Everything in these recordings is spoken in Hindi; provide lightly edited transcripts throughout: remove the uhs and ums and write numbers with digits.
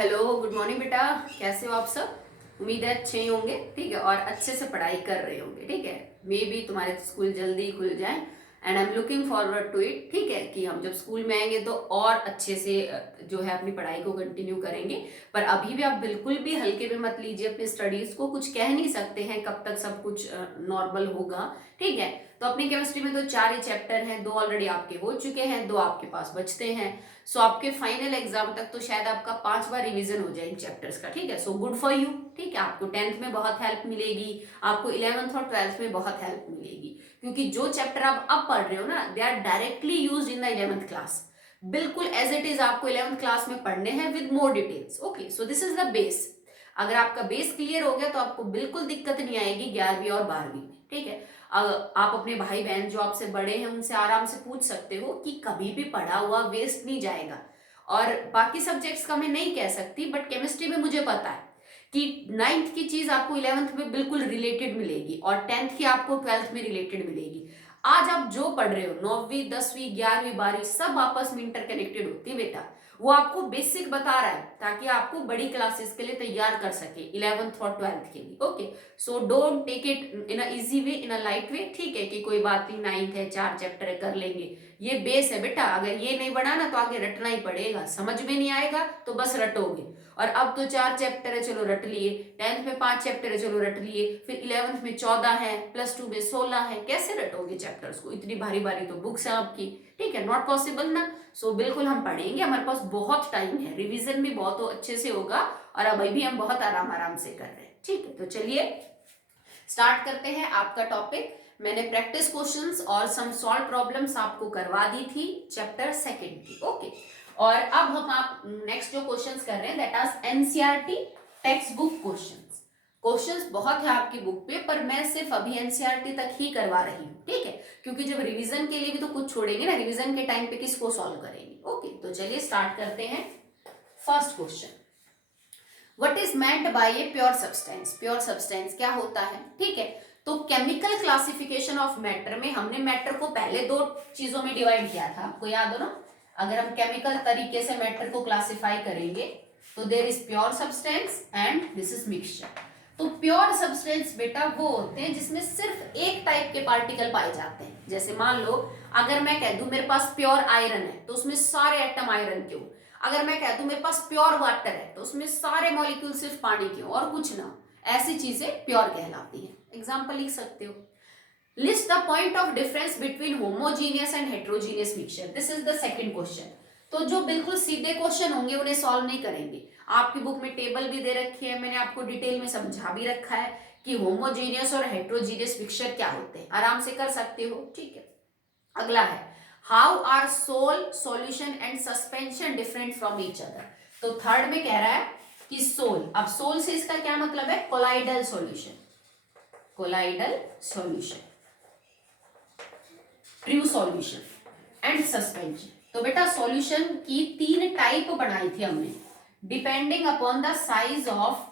हेलो, गुड मॉर्निंग बेटा। कैसे हो आप सब? उम्मीद है अच्छे ही होंगे, ठीक है, और अच्छे से पढ़ाई कर रहे होंगे, ठीक है। मे बी तुम्हारे स्कूल जल्दी ही खुल जाए and I am looking forward to it, ठीक है, कि हम जब स्कूल में आएंगे तो और अच्छे से जो है अपनी पढ़ाई को कंटिन्यू करेंगे। पर अभी भी आप बिल्कुल भी हल्के में मत लीजिए अपनी स्टडीज को। कुछ कह नहीं सकते हैं कब तक सब कुछ नॉर्मल होगा, ठीक है। तो अपनी केमिस्ट्री में तो 4 ही चैप्टर हैं, 2 ऑलरेडी आपके हो चुके हैं, 2 आपके पास बचते हैं। सो आपके फाइनल एग्जाम तक तो शायद आपका 5 बार रिवीजन हो जाए इन चैप्टर्स का, ठीक है। सो गुड फॉर यू, ठीक है। आपको 10th में बहुत हेल्प मिलेगी, आपको 11th और 12th में बहुत हेल्प मिलेगी, क्योंकि जो चैप्टर आप अब पढ़ रहे हो ना, they are directly use in the 11th class. बिल्कुल एज इट इज आपको 11th क्लास में पढ़ने हैं with more details. Okay, so this is the base. अगर आपका बेस क्लियर हो गया तो आपको बिल्कुल दिक्कत नहीं आएगी 11वीं और 12वीं में, ठीक है। आप अपने भाई बहन जो आपसे बड़े हैं उनसे आराम से पूछ सकते हो कि कभी भी पढ़ा हुआ वेस्ट नहीं जाएगा। और बाकी सब्जेक्ट्स का मैं नहीं कह सकती, बट केमिस्ट्री में मुझे पता है कि 9th की चीज आपको 11th में बिल्कुल रिलेटेड मिलेगी और 10th की आपको 12th में रिलेटेड मिलेगी। आज आप जो पढ़ रहे हो 9वीं 10वीं 11वीं 12वीं सब आपस में इंटरकनेक्टेड होती है बेटा। वो आपको बेसिक बता रहा है ताकि आपको बड़ी क्लासेस के लिए तैयार कर सके, 11th और 12th के लिए। Okay, so don't take it in a easy way, in a light way, ठीक है, कि कोई बात नहीं 9th है 4 चैप्टर है कर लेंगे। ये बेस है बेटा, अगर ये नहीं बढ़ा ना तो आगे रटना ही पड़ेगा। समझ में नहीं आएगा तो बस रटोगे। और अब तो 4 चैप्टर है, चलो रट लिए। 10th में 5 चैप्टर है, चलो रट लिए। फिर 11th में 14 है, +2 में 16 है। कैसे रटोगे चैप्टर्स को? इतनी भारी भारी तो बुक्स है आपकी, ठीक है, नॉट पॉसिबल ना। सो बिल्कुल हम पढ़ेंगे, हमारे पास बहुत टाइम है, रिविजन भी बहुत अच्छे से होगा और अभी भी हम बहुत आराम आराम से कर रहे हैं, ठीक है। तो चलिए स्टार्ट करते हैं आपका टॉपिक। मैंने प्रैक्टिस क्वेश्चंस और सम सॉल्व प्रॉब्लम्स आपको करवा दी थी चैप्टर 2 की। ओके, और अब हम आप नेक्स्ट जो क्वेश्चंस कर रहे हैं that are NCERT text book questions. Questions बहुत है आपकी बुक पे, पर मैं सिर्फ अभी एनसीईआरटी तक ही करवा रही हूँ, ठीक है, क्योंकि जब रिवीजन के लिए भी तो कुछ छोड़ेंगे ना, रिवीजन के टाइम पे किसको सॉल्व करेंगे। ओके, तो चलिए स्टार्ट करते हैं। First question, what is meant by a pure substance? Pure substance क्या होता है, ठीक है। तो केमिकल क्लासिफिकेशन ऑफ मैटर में हमने मैटर को पहले 2 चीजों में डिवाइड किया था, आपको याद हो ना। अगर हम केमिकल तरीके से मैटर को क्लासिफाई करेंगे तो there is pure substance and this is mixture. तो प्योर सब्सटेंस बेटा वो होते हैं जिसमें सिर्फ एक टाइप के पार्टिकल पाए जाते हैं। जैसे मान लो अगर मैं कह दूं मेरे पास प्योर आयरन है तो उसमें सारे एटम आयरन के हो। अगर मैं कह दूं मेरे पास प्योर वाटर है तो उसमें सारे मॉलिक्यूल सिर्फ पानी के हो और कुछ ना। ऐसी चीजें प्योर कहलाती हैं। एग्जांपल लिख सकते हो, list the point of difference between homogeneous and heterogeneous mixture. This is the second question. तो जो बिल्कुल सीधे क्वेश्चन होंगे उन्हें सॉल्व नहीं करेंगे। आपकी बुक में टेबल भी दे रखी है, मैंने आपको डिटेल में समझा भी रखा है कि होमोजीनियस और हेट्रोजीनियस मिक्सचर क्या होते हैं, आराम से कर सकते हो, ठीक है। अगला है, how are sol solution and suspension different from each other. तो थर्ड में कह रहा है कि सोल, अब सोल से इसका क्या मतलब है? Colloidal solution, colloidal solution, true solution and suspension. तो बेटा सॉल्यूशन की 3 टाइप बनाई थी हमने depending upon the size of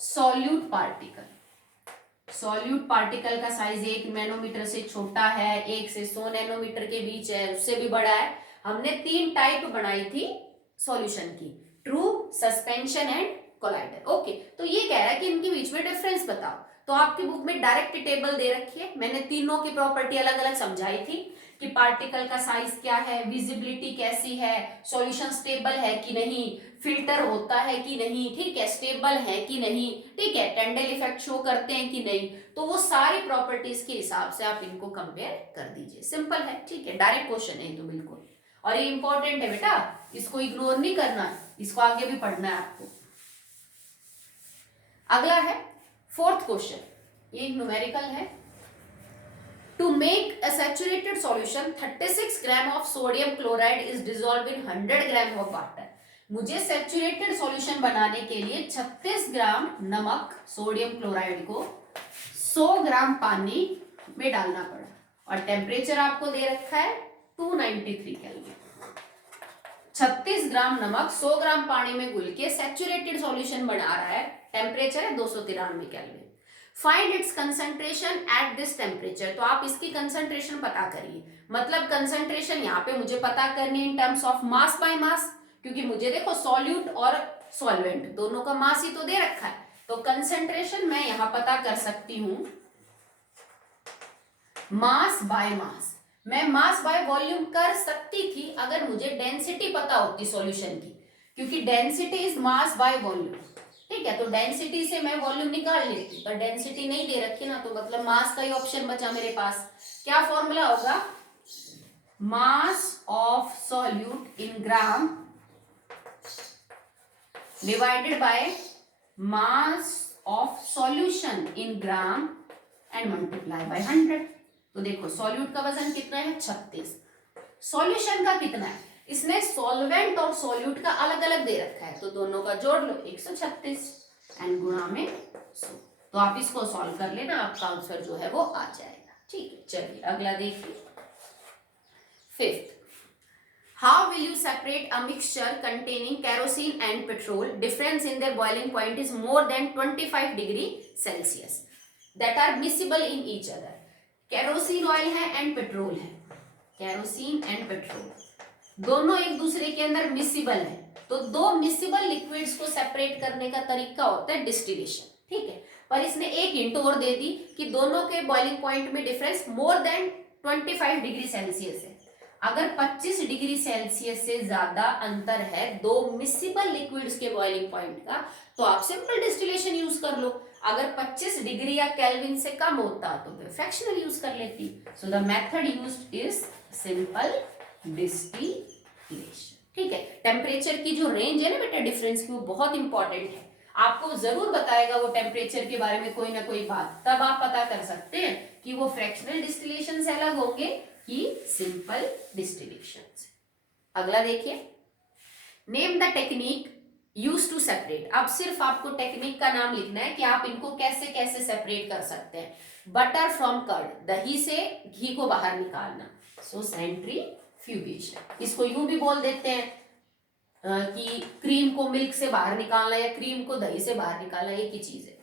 solute particle. Solute particle का साइज 1 नैनोमीटर से छोटा है, 1 से 100 नैनोमीटर के बीच है, उससे भी बड़ा है। हमने 3 टाइप बनाई थी सॉल्यूशन की, true, suspension and colloidal. Okay, तो ये कह रहा है कि इनके बीच में डिफरेंस बताओ। तो आपकी बुक में डायरेक्ट टेबल दे रखी है, मैंने तीनों की प्रॉपर्टी अलग अलग समझाई थी कि पार्टिकल का साइज क्या है, विजिबिलिटी कैसी है, सॉल्यूशन स्टेबल है कि नहीं, फिल्टर होता है कि नहीं, ठीक है, स्टेबल है कि नहीं, ठीक है, टेंडल इफेक्ट शो करते हैं कि नहीं। तो वो सारी प्रॉपर्टीज के हिसाब से आप इनको कंपेयर कर दीजिए। सिंपल है, ठीक है, डायरेक्ट क्वेश्चन है तो बिल्कुल। और ये इंपॉर्टेंट है बेटा, इसको इग्नोर नहीं करना, इसको आगे भी पढ़ना है आपको। अगला है फोर्थ क्वेश्चन, ये न्यूमेरिकल है। To make a saturated solution, 36 gram of sodium chloride is dissolved in 100 gram of water. मुझे सैचुरेटेड सॉल्यूशन बनाने के लिए 36 ग्राम नमक सोडियम क्लोराइड को 100 ग्राम पानी में डालना पड़ा और टेम्परेचर आपको दे रखा है 293 केल्विन। 36 ग्राम नमक 100 ग्राम पानी में घुल के सैचुरेटेड सॉल्यूशन बना रहा है, टेम्परेचर है 293 kelvin. Find its concentration at this temperature. तो आप इसकी कंसंट्रेशन पता करिए, मतलब कंसंट्रेशन यहाँ पे मुझे पता करनी in terms of mass by mass, क्योंकि मुझे देखो सॉल्यूट और सॉल्वेंट दोनों का मास ही तो दे रखा है, तो कंसेंट्रेशन मैं यहां पता कर सकती हूं मास बाय मास। मैं मास बाय वॉल्यूम कर सकती थी अगर मुझे डेंसिटी पता होती सॉल्यूशन की, क्योंकि density is mass by volume. ठीक है, तो डेंसिटी से मैं वॉल्यूम निकाल लेती, पर डेंसिटी नहीं दे रखी ना, तो मतलब मास का ही ऑप्शन बचा मेरे पास। क्या फॉर्मूला होगा, mass of solute in gram divided by mass of solution in gram and multiply by 100। तो देखो सॉल्यूट का वजन कितना है 36, सॉल्यूशन का कितना है, इसने सॉल्वेंट और सॉल्यूट का अलग अलग दे रखा है, तो दोनों का जोड़ लो 136 एंड गुणा में 100। तो आप इसको सॉल्व कर लेना, आपका आंसर जो है वो आ जाएगा। ठीक है, चलिए अगला देखिए। Fifth, how will you separate a mixture containing kerosene and petrol? Difference in their boiling point is more than 25 degree Celsius that are miscible in each other. Kerosene oil है एंड पेट्रोल है, केरोसिन एंड पेट्रोल दोनों एक दूसरे के अंदर मिसिबल है, तो दो मिसिबल लिक्विड्स को सेपरेट करने का तरीका होता है डिस्टिलेशन। ठीक है, पर इसने एक हिंट और दे दी कि दोनों के बॉइलिंग पॉइंट में difference more than 25 degree Celsius है। अगर 25 डिग्री सेल्सियस से ज्यादा अंतर है दो मिसिबल लिक्विड्स के बॉइलिंग पॉइंट का, तो आप सिंपल डिस्टिलेशन यूज कर लो। अगर 25 डिग्री या केल्विन से कम होता तो फिर फ्रैक्शनल यूज कर लेती। So the method used is simple distillation. ठीक है, टेम्परेचर की जो रेंज है ना बेटा डिफरेंस की, वो बहुत इंपॉर्टेंट है, आपको जरूर बताएगा वो टेम्परेचर के बारे में कोई ना कोई बात, तब आप पता कर सकते हैं कि वो फ्रैक्शनल डिस्टिलेशन से अलग होंगे कि सिंपल डिस्टिलेशन से। अगला देखिए, name the technique use to separate. अब सिर्फ आपको टेक्निक का नाम लिखना है कि आप इनको कैसे कैसे सेपरेट कर सकते हैं। बटर फ्रॉम कर्ड, दही से घी को बाहर निकालना, सो सेंट्रीफ्यूगेशन। इसको यूं भी बोल देते हैं कि क्रीम को मिल्क से बाहर निकालना या क्रीम को दही से बाहर निकालना, एक ही चीज है।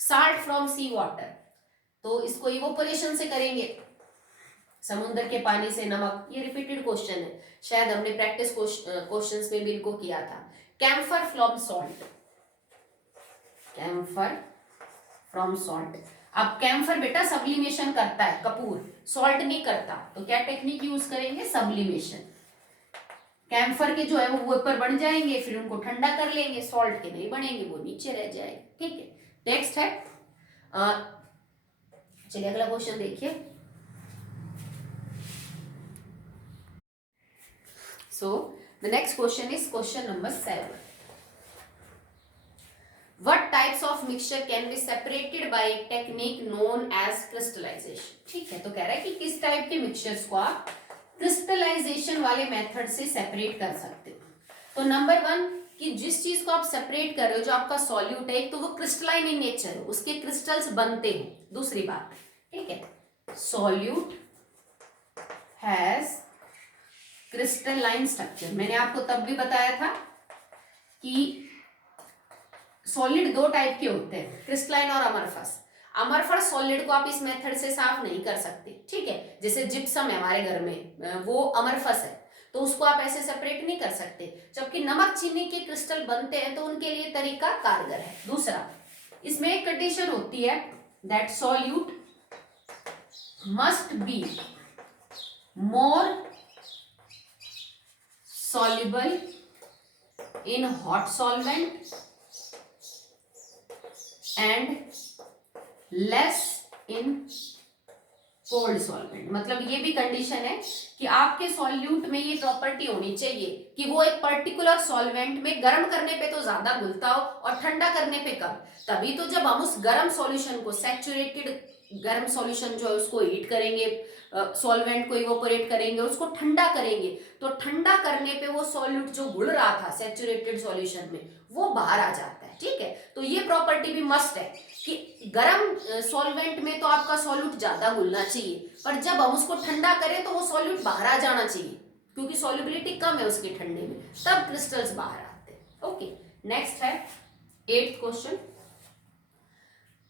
साल्ट फ्रॉम सी वाटर, तो इसको इवोपोरेशन से करेंगे, समुद्र के पानी से नमक। ये रिपीटेड क्वेश्चन है, शायद हमने प्रैक्टिस क्वेश्चंस में भी इनको किया था। Camphor from salt, camphor from salt. अब कैम्फर बेटा सब्लिमेशन करता है, कपूर सॉल्ट नहीं करता, तो क्या टेक्निक यूज करेंगे, सब्लिमेशन। कैम्फर के जो है वो ऊपर बन जाएंगे, फिर उनको ठंडा कर लेंगे, सॉल्ट के नहीं बनेंगे, वो नीचे रह जाएंगे। ठीक है, नेक्स्ट है, चलिए अगला क्वेश्चन देखिए। So the next question is question number 7. What types of mixture can be separated by technique known as crystallization? ठीक है, तो कह रहा है कि किस टाइप के मिक्सचर्स को आप क्रिस्टलाइजेशन वाले मेथड से सेपरेट कर सकते हो। तो नंबर 1 कि जिस चीज को आप सेपरेट कर रहे हो, जो आपका सॉल्यूट है, तो वो क्रिस्टलाइन इन नेचर हो, उसके क्रिस्टल्स बनते हैं। दूसरी बात, ठीक है, सॉल्यूट हैज क्रिस्टलाइन स्ट्रक्चर। मैंने आपको तब भी बताया था कि सॉलिड दो टाइप के होते हैं, क्रिस्टलाइन और अमरफस। अमरफस सॉलिड को आप इस मेथड से साफ नहीं कर सकते। ठीक है, जैसे जिप्सम है हमारे घर में, वो अमरफस है, तो उसको आप ऐसे सेपरेट नहीं कर सकते। जबकि नमक चीनी के क्रिस्टल बनते हैं, तो उनके लिए तरीका कारगर है। दूसरा, इसमें एक कंडीशन होती है that solute must be more soluble in hot solvent and less in cold solvent. मतलब ये भी कंडीशन है कि आपके सॉल्यूट में ये प्रॉपर्टी होनी चाहिए कि वो एक पर्टिकुलर सॉल्वेंट में गर्म करने पे तो ज्यादा घुलता हो और ठंडा करने पे कम। तभी तो जब हम उस गर्म सॉल्यूशन को, सैचुरेटेड गर्म सॉल्यूशन जो है उसको हीट करेंगे, सॉल्वेंट को इवोपोरेट करेंगे, उसको ठंडा करेंगे, तो ठंडा करने पे वो सॉल्यूट जो घुल रहा था सैचुरेटेड सॉल्यूशन में, वो बाहर आ जाता है। ठीक है, तो ये प्रॉपर्टी भी मस्ट है कि गर्म सॉल्वेंट में तो आपका सॉल्यूट ज्यादा घुलना चाहिए, पर जब हम उसको ठंडा करें तो वो सॉल्यूट बाहर आ जाना चाहिए, क्योंकि सॉल्युबिलिटी कम है उसके ठंडे में, तब क्रिस्टल्स बाहर आते हैं। ओके, नेक्स्ट है 8th question.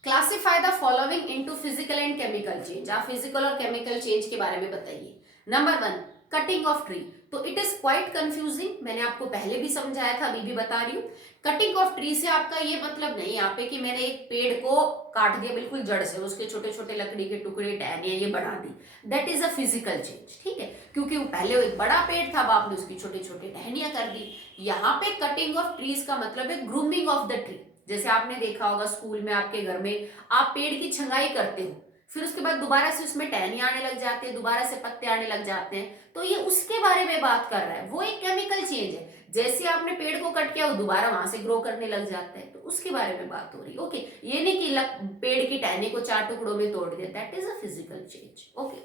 Classify the following into physical and chemical change. आप फिजिकल और केमिकल चेंज के बारे में बताइए। नंबर 1, कटिंग ऑफ ट्री, तो इट इज क्वाइट कंफ्यूजिंग, मैंने आपको पहले भी समझाया था, अभी भी बता रही हूँ। कटिंग ऑफ ट्री से आपका ये मतलब नहीं यहाँ पे कि मैंने एक पेड़ को काट दिया बिल्कुल जड़ से, उसके छोटे छोटे लकड़ी के टुकड़े टहनियां ये बना दी, that is a physical change, ठीक है, क्योंकि वो पहले वो एक बड़ा पेड़ था, अब आपने उसकी छोटे छोटे टहनियां कर दी। यहाँ पे कटिंग ऑफ ट्रीज का मतलब है ग्रूमिंग ऑफ द ट्री। जैसे आपने देखा होगा स्कूल में, आपके घर में आप पेड़ की छंगाई करते हो, फिर उसके बाद दोबारा से उसमें टहनियां आने लग जाती है, दोबारा से पत्ते आने लग जाते हैं, तो ये उसके बारे में बात कर रहा है, वो एक केमिकल चेंज है। जैसे आपने पेड़ को कट किया वो दोबारा वहां से ग्रो करने लग जाता है, तो उसके बारे में बात हो रही है। ओके, ये नहीं कि पेड़ की टहनी को 4 टुकड़ों में तोड़ दिया, that is a physical change. Okay,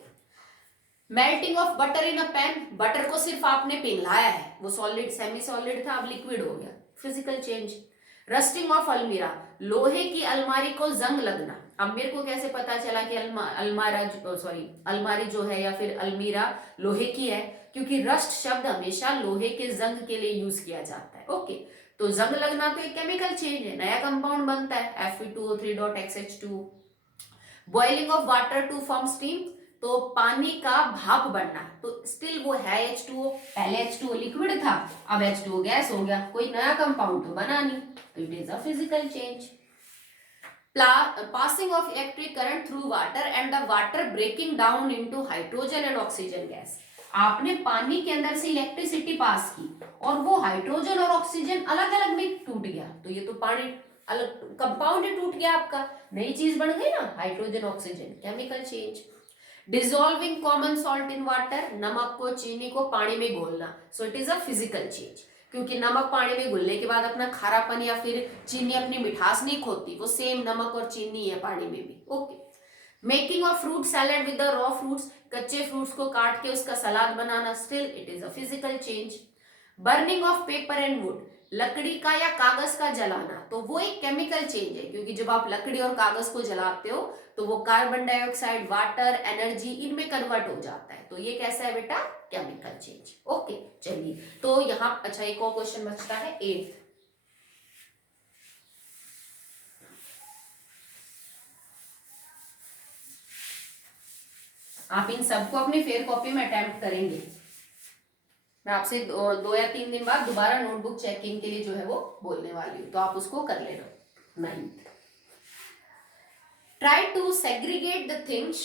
melting of butter in a pan, butter को सिर्फ आपने पिघलाया है, वो सॉलिड सेमी सॉलिड था अब लिक्विड हो गया, फिजिकल चेंज। रस्टिंग ऑफ अलमीरा, लोहे की अलमारी को जंग लगना। अब मेरे को कैसे पता चला कि अलमारी जो है या फिर अलमीरा लोहे की है, क्योंकि रस्ट शब्द हमेशा लोहे के जंग के लिए यूज किया जाता है। ओके, तो जंग लगना तो एक केमिकल चेंज है, नया कंपाउंड बनता है Fe2O3.XH2। Boiling of water to form steam, तो पानी का भाप बनना, तो स्टिल वो है H2O, पहले H2O लिक्विड था, अब H2O गैस हो गया, कोई नया कंपाउंड तो बना नहीं, तो it is a physical change. passing of electric current through water and the water breaking down into hydrogen and oxygen gas, आपने पानी के अंदर से इलेक्ट्रिसिटी पास की और वो हाइड्रोजन और ऑक्सीजन अलग अलग में टूट गया, तो ये तो पानी अलग कंपाउंड टूट गया आपका, नई चीज बन गई ना, hydrogen oxygen, chemical change. Dissolving common salt in water, नमक को चीनी को पानी में घोलना, so it is a physical change, क्योंकि नमक पानी में घुलने के बाद अपना खारापन या फिर चीनी अपनी मिठास नहीं खोती, वो सेम नमक और चीनी है पानी में भी। Okay, making of fruit salad with the raw fruits, कच्चे फ्रूट्स को काट के उसका सलाद बनाना, still it is a physical change. Burning of paper and wood, लकड़ी का या कागज का जलाना, तो वो एक केमिकल चेंज है, क्योंकि जब आप लकड़ी और कागज को जलाते हो तो वो कार्बन डाइऑक्साइड, वाटर, एनर्जी इनमें कन्वर्ट हो जाता है, तो ये कैसा है बेटा, केमिकल चेंज। ओके, चलिए, तो यहाँ अच्छा एक और क्वेश्चन बचता है 8th। आप इन सबको अपनी फेयर कॉपी में अटेम्प्ट करेंगे, मैं आपसे 2 या 3 दिन बाद दोबारा नोटबुक चेकिंग के लिए जो है वो बोलने वाली हूँ, तो आप उसको कर लेना। 9th, try to segregate the things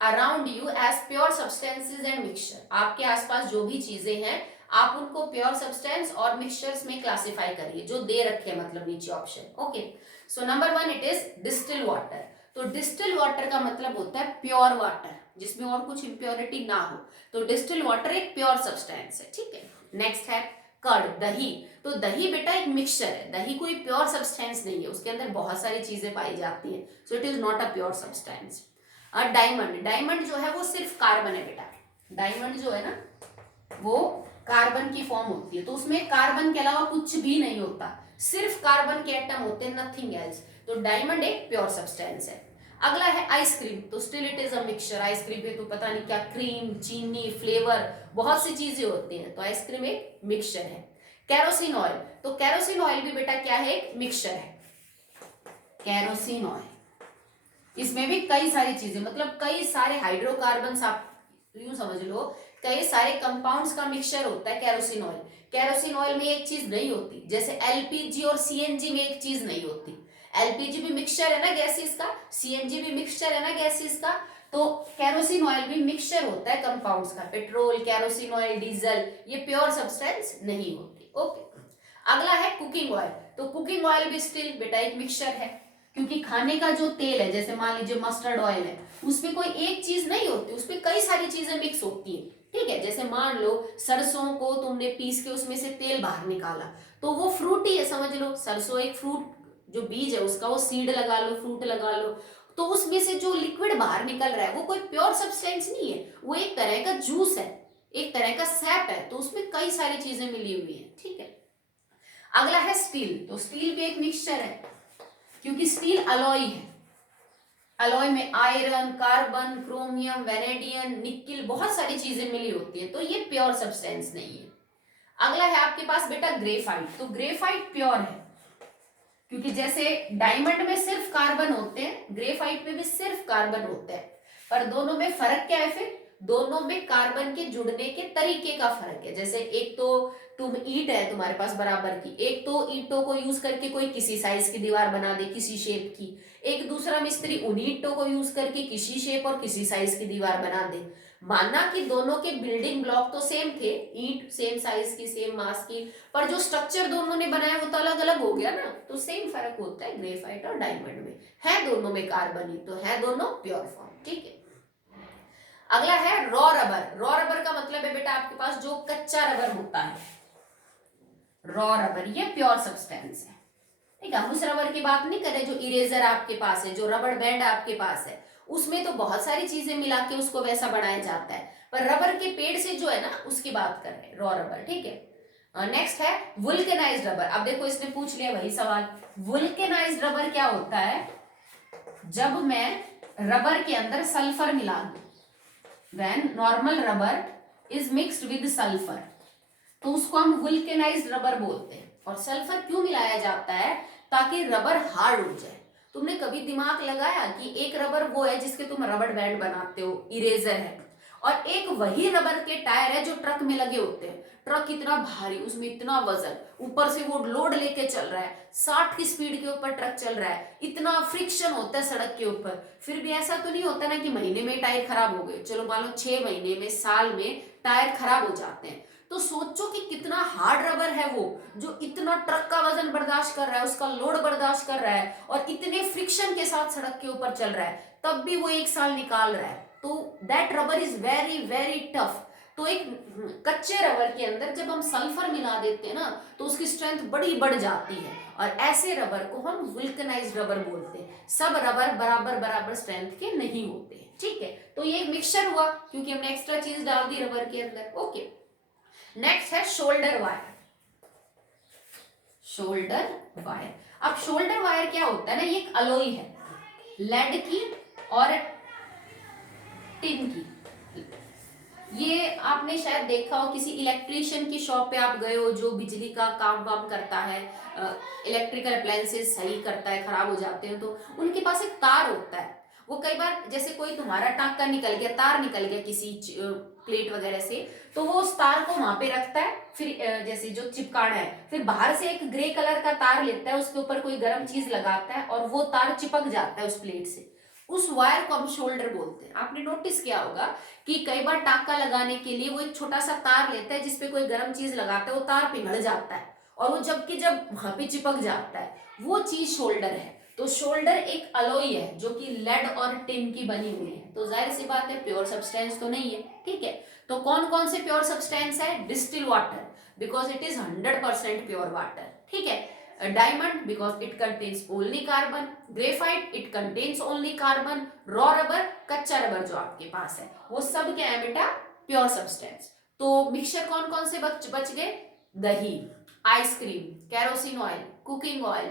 around you as pure substances and mixture, आपके आसपास जो भी चीजें हैं आप उनको प्योर सब्सटेंस और मिक्सचर्स में क्लासिफाई करिए, जो दे रखे मतलब नीचे option. Okay, so number 1 it is distil water, तो डिस्टिल वाटर का मतलब होता है प्योर वाटर जिसमें और कुछ इम्प्योरिटी ना हो, तो डिस्टिल वाटर एक प्योर सब्सटेंस है, ठीक है। नेक्स्ट है कर्ड, दही, तो दही बेटा एक मिक्सचर है, दही कोई प्योर सब्सटेंस नहीं है, उसके अंदर बहुत सारी चीजें पाई जाती हैं, सो it is not a pure substance. और डायमंड, डायमंड जो है वो सिर्फ कार्बन है बेटा, डायमंड जो है ना वो कार्बन की फॉर्म होती है, तो उसमें कार्बन के अलावा कुछ भी नहीं होता, सिर्फ कार्बन के एटम होते हैं, नथिंग एल्स, तो डायमंड एक प्योर सब्सटेंस है। अगला है आइसक्रीम, तो still it is a mixture, ice cream पे तो पता नहीं क्या क्रीम, चीनी, फ्लेवर, बहुत सी चीजें होती हैं, तो आइसक्रीम एक मिक्सचर है। कैरोसिन ऑयल, तो कैरोसिन ऑयल भी बेटा क्या है, एक मिक्सचर है, कैरोसिन ऑयल, इसमें भी कई सारी चीजें मतलब कई सारे हाइड्रोकार्बन, आप यूं समझ लो कई सारे कंपाउंड्स का मिक्सचर होता है कैरोसिन ऑयल। कैरोसिन ऑयल में एक चीज नहीं होती, जैसे एलपीजी और सीएनजी में एक चीज नहीं होती, एलपीजी भी मिक्सचर है ना गैसेस का, सीएनजी भी मिक्सचर है ना गैसेस का, तो कैरोसिन ऑयल भी मिक्सचर होता है कंपाउंड्स का, पेट्रोल, कैरोसिन ऑयल, डीजल, ये प्योर सब्सटेंस नहीं होती। ओके, अगला है कुकिंग ऑयल, तो कुकिंग ऑयल भी स्टिल बेटा एक मिक्सचर है, क्योंकि खाने का जो तेल है जैसे मान लीजिए मस्टर्ड ऑयल है, उसमें कोई एक चीज नहीं होती, उसमें कई सारी चीजें मिक्स होती है, ठीक है। जैसे मान लो सरसों को तुमने पीस के उसमें से तेल बाहर निकाला, तो वो फ्रूट ही है, समझ लो सरसों एक फ्रूट, जो बीज है उसका वो सीड लगा लो, फ्रूट लगा लो, तो उसमें से जो लिक्विड बाहर निकल रहा है वो कोई प्योर सब्सटेंस नहीं है, वो एक तरह का जूस है, एक तरह का सैप है, तो उसमें कई सारी चीजें मिली हुई है, ठीक है। अगला है स्टील, तो स्टील भी एक मिक्सचर है, क्योंकि स्टील अलॉय है, अलॉय में iron, carbon, chromium, vanadium, nickel, बहुत सारी चीजें मिली होती है, तो ये प्योर सब्सटेंस नहीं है। अगला है आपके पास बेटा ग्रेफाइट, तो ग्रेफाइट प्योर है, क्योंकि जैसे डायमंड में सिर्फ कार्बन होते हैं, ग्रेफाइट में भी सिर्फ कार्बन होते हैं, पर दोनों में फर्क क्या है फिर, दोनों में कार्बन के जुड़ने के तरीके का फर्क है। जैसे एक तो तुम ईंट है तुम्हारे पास बराबर की, एक तो ईंटों को यूज करके कोई किसी साइज की दीवार बना दे किसी शेप की, एक दूसरा मिस्त्री उन्हीं ईंटों को यूज करके किसी शेप और किसी साइज की दीवार बना दे। माना कि दोनों के बिल्डिंग ब्लॉक तो सेम थे, ईंट सेम साइज की सेम मास की, पर जो स्ट्रक्चर दोनों ने बनाया वो तो अलग अलग हो गया ना। तो सेम फर्क होता है ग्रेफाइट और डायमंड में, है दोनों में कार्बन ही, तो है दोनों प्योर फॉर्म। ठीक है, अगला है रॉ रबर। रॉ रबर का मतलब है बेटा आपके पास जो कच्चा रबर होता है, रॉ रबर ये प्योर सब्सटेंस है। ठीक है, हम उस रबर की बात नहीं कर रहे जो इरेजर आपके पास है, जो रबर बैंड आपके पास है, उसमें तो बहुत सारी चीजें मिला के उसको वैसा बनाया जाता है, पर रबर के पेड़ से जो है ना उसकी बात कर रहे हैं, रॉ रबर। ठीक है, नेक्स्ट है वुल्केनाइज्ड रबर। अब देखो इसने पूछ लिया वही सवाल, वुल्केनाइज्ड रबर क्या होता है? जब मैं रबर के अंदर सल्फर मिला दूं, when normal rubber is mixed with sulfur, तो उसको हम वुल्केनाइज्ड रबर बोलते हैं। और सल्फर क्यों मिलाया जाता है? ताकि रबर हार्ड हो जाए। तुमने कभी दिमाग लगाया कि एक रबर वो है जिसके तुम रबर बैंड बनाते हो, इरेजर है, और एक वही रबर के टायर है जो ट्रक में लगे होते हैं। ट्रक इतना भारी, उसमें इतना वजन, ऊपर से वो लोड लेके चल रहा है, 60 की स्पीड के ऊपर ट्रक चल रहा है, इतना फ्रिक्शन होता है सड़क के ऊपर, फिर भी ऐसा तो नहीं होता ना कि महीने में टायर खराब हो गए, चलो मान लो 6 महीने में, साल में टायर खराब हो जाते हैं। तो सोचो कि कितना हार्ड रबर है वो, जो इतना ट्रक का वजन बर्दाश्त कर रहा है, उसका लोड बर्दाश्त कर रहा है, और इतने फ्रिक्शन के साथ सड़क के ऊपर चल रहा है, तब भी वो 1 साल निकाल रहा है। तो that rubber is very very tough. तो एक कच्चे रबर के अंदर जब हम सल्फर मिला देते हैं ना, तो उसकी स्ट्रेंथ बड़ी बढ़ जाती है, और ऐसे रबर को हम वुल्केनाइज्ड रबर बोलते हैं। सब रबर बराबर बराबर स्ट्रेंथ के नहीं होते हैं। ठीक है, तो ये एक मिक्सचर हुआ क्योंकि हमने एक्स्ट्रा चीज डाल दी रबर के अंदर। ओके, नेक्स्ट है शोल्डर वायर। शोल्डर वायर, अब शोल्डर वायर क्या होता है ना, ये एक अलॉय है लेड की और टिन की। ये आपने शायद देखा हो किसी इलेक्ट्रिशियन की शॉप पे आप गए हो, जो बिजली का काम वाम करता है, इलेक्ट्रिकल अप्लायंसेस सही करता है, खराब हो जाते हैं तो उनके पास एक तार होता है। वो कई बार जैसे कोई तुम्हारा टांका निकल गया, तार निकल गया किसी प्लेट वगैरह से, तो वो उस तार को वहां पे रखता है, फिर जैसे जो चिपकाना है, फिर बाहर से एक ग्रे कलर का तार लेता है, उसके ऊपर कोई गर्म चीज लगाता है और वो तार चिपक जाता है उस प्लेट से। उस वायर को हम शोल्डर बोलते हैं। आपने नोटिस किया होगा कि कई बार टांका लगाने के लिए वो एक छोटा सा तार लेता है, जिसपे कोई गर्म चीज लगाता है, वो तार पिघल जाता है और वो जबकि जब वहां पे चिपक जाता है, वो चीज शोल्डर है। तो शोल्डर एक अलॉय है जो कि लेड और टिन की बनी हुई है, तो जाहिर सी बात है प्योर सब्सटेंस तो नहीं है। ठीक है, तो कौन कौन से प्योर सब्सटेंस है? Distil water, because it is 100% pure water. ठीक है, diamond because it contains only carbon, graphite it contains only carbon, raw rubber कच्चा रबर जो आपके पास है, वो सब क्या है बेटा? Pure substance. तो मिक्सचर कौन कौन से बच गए? दही, ice cream, kerosene oil, cooking oil,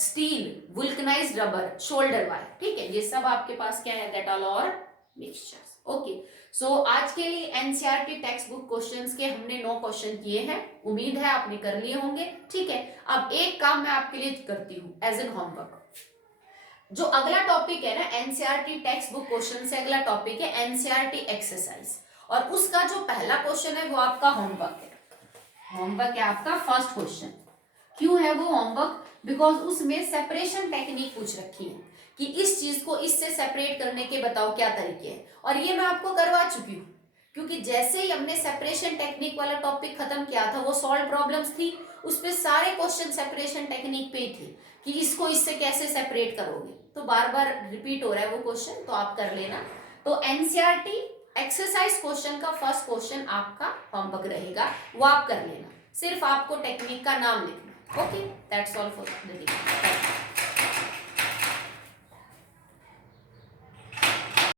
steel, vulcanised rubber, solder wire. ठीक है, ये सब आपके पास क्या है? That all are mixtures. Okay, so आज के लिए एनसीईआरटी टेक्स्ट बुक क्वेश्चंस के हमने 9 क्वेश्चन किए हैं, उम्मीद है आपने कर लिए होंगे। ठीक है, अब एक काम मैं आपके लिए करती हूँ एज एन होमवर्क। जो अगला टॉपिक है ना एनसीईआरटी टेक्स्ट बुक क्वेश्चन से अगला टॉपिक है एनसीईआरटी एक्सरसाइज, और उसका जो पहला क्वेश्चन है वो आपका होमवर्क है। होमवर्क है आपका फर्स्ट क्वेश्चन। क्यों है वो होमवर्क? बिकॉज उसमें सेपरेशन टेक्निक पूछ रखी है कि इस चीज को इससे सेपरेट करने के बताओ क्या तरीके हैं, और ये मैं आपको करवा चुकी हूँ, क्योंकि जैसे ही हमने सेपरेशन टेक्निक वाला टॉपिक खत्म किया था, वो सॉल्व प्रॉब्लम्स थी, उस पे सारे क्वेश्चन सेपरेशन टेक्निक पे थे कि इसको इससे कैसे सेपरेट करोगे। तो बार बार रिपीट हो रहा है वो क्वेश्चन, तो आप कर लेना। तो एनसीईआरटी एक्सरसाइज क्वेश्चन का फर्स्ट क्वेश्चन आपका होमवर्क रहेगा, वो आप कर लेना, सिर्फ आपको टेक्निक का नाम लिखना। Okay, that's all for the day.